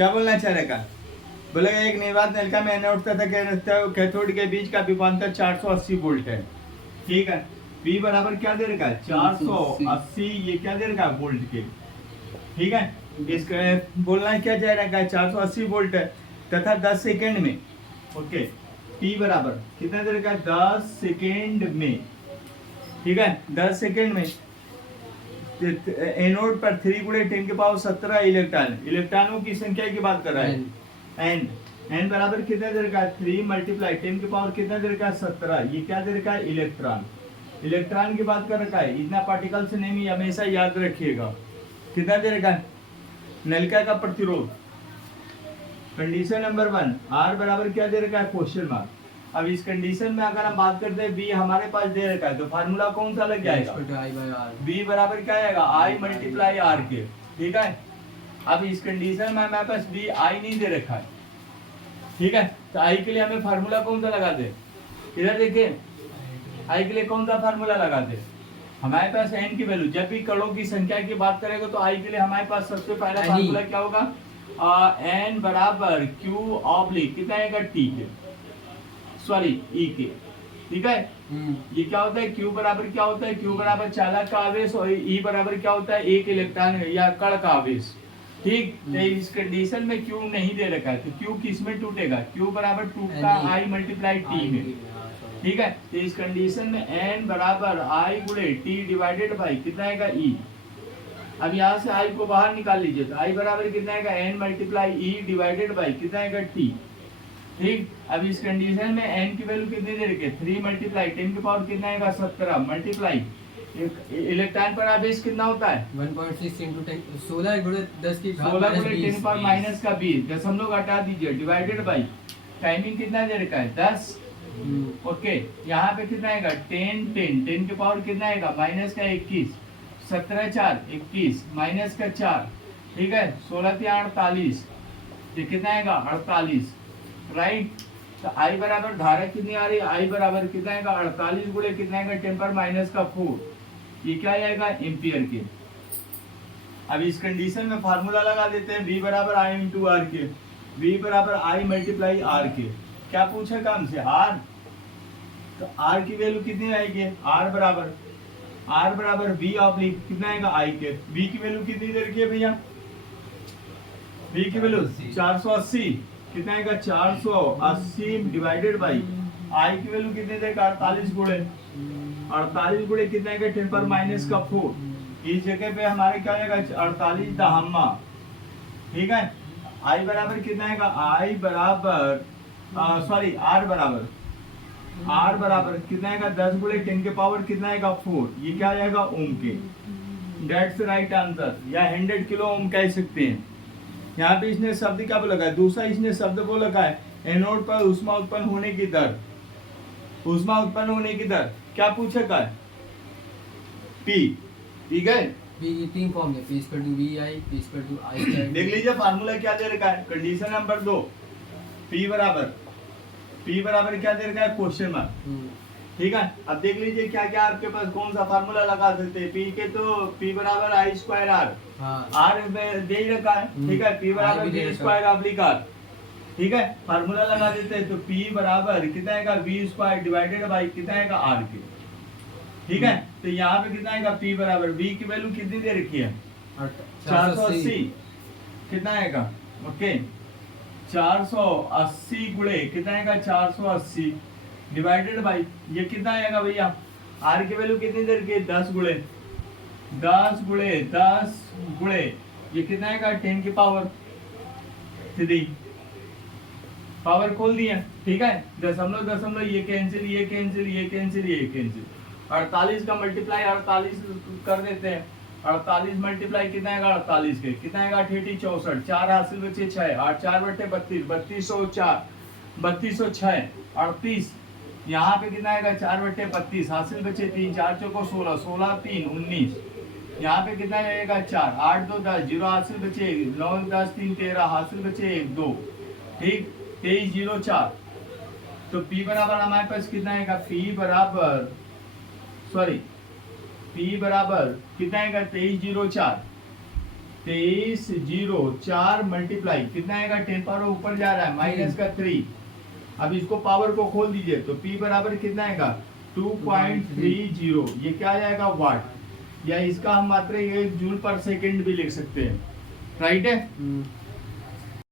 क्या बोलना चाह रहे का? बोलेगा एक निर्वात नलिका में एनोड तथा कैथोड के बीच का विभवांतर 480 वोल्ट है। ठीक है, V बराबर क्या दे रखा है? 480, ये क्या दे रखा है? वोल्ट के। ठीक है, इसका बोलना क्या चाह रहा है? 480 वोल्ट है तथा 10 सेकेंड में। ओके, T बराबर कितना दे रखा है? 10 सेकेंड में। ठीक है, 10 सेकेंड में एनोड पर 3 गुणे 10 के पावर 17 इलेक्ट्रॉन, इलेक्ट्रॉनों की संख्या की बात कर रहा है। एन बराबर कितना दे रखा है? 3 मल्टीप्लाई 10 के पावर कितना दे रखा है? 17। ये क्या दे रखा है? इलेक्ट्रॉन। इलेक्ट्रॉन की बात कर रखा है, इतना पार्टिकल से नहीं, हमेशा याद रखिएगा। कितना दे रखा है? नलिका का प्रतिरोध। कंडीशन नंबर 1, आर बराबर क्या दे रखा है? Question mark. अब इस कंडीशन में अगर हम बात करते हैं, बी हमारे पास दे रखा है, तो फार्मूला कौन सा लग जाएगा? बी बराबर क्या आएगा? आई मल्टीप्लाई आर के। ठीक है, अब इस कंडीशन में हमारे पास बी आई नहीं दे रखा है। ठीक है, तो आई के लिए हमें फार्मूला कौन सा लगा दे? इधर देखिए, आई के लिए कौन सा फार्मूला लगा दे? हमारे पास एन की वैल्यू, जब भी कणों की संख्या की बात करेंगे तो आई के लिए हमारे पास सबसे पहला फार्मूला क्या होगा? एन बराबर क्यू ऑब्लिक कितना आएगा? टी के, सॉरी ई के। ठीक है, ये क्या होता है? क्यू बराबर क्या होता है? क्यू बराबर चालक का आवेश और ई बराबर क्या होता है? एक इलेक्ट्रॉन या कण का आवेश। ठीक, तो इस कंडीशन में क्यू नहीं दे रखा है, तो क्यू किस में टूटेगा? क्यू बराबर टूटता आई मल्टीप्लाई टी में। ठीक है, तो इस कंडीशन में एन बराबर आई गुणे टी डिवाइडेड बाई कितना आएगा? ई। अब यहाँ से आई को बाहर निकाल लीजिए, तो आई बराबर कितना आएगा? N multiply E divided by कितना आएगा? टी। ठीक, अब इस कंडीशन में एन की वैल्यू कितनी दे रखी है? 3 मल्टीप्लाई 10 के पावर कितना आएगा? 17 मल्टीप्लाई इलेक्ट्रॉन पर आवेश कितना होता है? 1.6 into 10, 16 गुणे 10 की घात 16 गुणे 10 20 पावर माइनस का 20, दशमलव हटा दीजिए, डिवाइडेड बाई टाइमिंग कितना दे रखा है? 10। ओके, यहाँ पे कितना आएगा? 10 के पावर कितना आएगा? माइनस का 21, 17 4 21 माइनस का 4। ठीक है, 16 3 48, ये कितना आएगा? 48। राइट, तो आई बराबर धारा कितनी आ रही है? आई बराबर कितना आएगा? 48 गुणे कितना आएगा? 10 पर माइनस का 4, ये क्या आएगा? एम्पियर के। अब इस कंडीशन में फार्मूला लगा देते हैं, V बराबर आई इंटू आर के। V बराबर आई मल्टीप्लाई आर के। क्या पूछा काम से? आर, तो आर की वैल्यू कितनी आएगी? आर बराबर V ऑब्लिक कितना आएगा? आई के। V की वैल्यू कितनी दे रखी है भैया? V की वैल्यू 480 कितना आएगा? 480 डिवाइडेड बाई आई की वैल्यू कितने देगा? 48 गुणे 48 गुणे कितना आएगा? 10 पर माइनस का 4। इस जगह पे हमारे क्या आएगा? 48 दहम्मा। ठीक है, आई बराबर कितना आएगा? आई बराबर सॉरी आर बराबर कितना आएगा? 10 गुणे 10 के पावर कितना आएगा? 4, ये क्या आएगा? ओम के। दैट्स राइट आंसर, या 100 किलो ओम कह सकते हैं। यहाँ पे इसने शब्द क्या बोला है? दूसरा इसने शब्द बोला है एनोड पर ऊष्मा उत्पन्न होने की दर। ऊष्मा उत्पन्न होने की दर क्या पूछा का है? P। ठीक है, P की 3 फॉर्म है, P equal to VI, P equal to I square. देख लीजिए फार्मूला क्या दे रखा है। कंडीशन नंबर 2, P बराबर क्या दे रखा है? Question mark. ठीक है, अब देख लीजिए क्या क्या आपके पास कौन सा फार्मूला लगा सकते हैं। P के तो P बराबर आई स्क्वायर आर, आर दे ही रखा है। ठीक है, P बराबर V स्क्वायर ऑब्लिक आर। ठीक है, फार्मूला लगा देते हैं, तो P बराबर कितना आएगा? V स्क्वायर डिवाइडेड बाई कितना आएगा? आर के। ठीक है, तो यहाँ पे कितना आएगा? P बराबर V की वैल्यू कितनी दे रखी है? 480 कितना आएगा? ओके, 480 गुणे कितना आएगा? 480 डिवाइडेड बाई ये कितना आएगा भैया? आर की वैल्यू कितनी दे रखी है? 10 गुणे 10 गुणे ये कितना आएगा? 10 की पावर 3, पावर खोल दिया। ठीक है, दशमलव ये कैंसिल 48 का मल्टीप्लाई 48 कर देते हैं। 48 मल्टीप्लाई कितना आएगा? 48 के कितना आएगा? 88 64, 4 हासिल बचे 6, 8 4 बटे 32, 3204 3206 38, यहाँ पे कितना आएगा? 4 बटे 32 हासिल बचे 3, 4 चौको 16, 16 3 19, यहाँ पे कितना आएगा? 4 8 2 10, 0 हासिल बचे 9 10 3 13 हासिल बचे 1 2। ठीक, 23 0 4, तो P बराबर हमारे पास कितना आएगा? P बराबर कितना आएगा? 23 0 4। 23 0 4 मल्टीप्लाई कितना आएगा 10 पावर ऊपर जा रहा है माइनस का 3। अब इसको पावर को खोल दीजिए तो P बराबर कितना आएगा 2.30। ये क्या आ जाएगा वाट, या इसका हम मात्र 1 जूल पर सेकंड भी लिख सकते हैं, राइट है।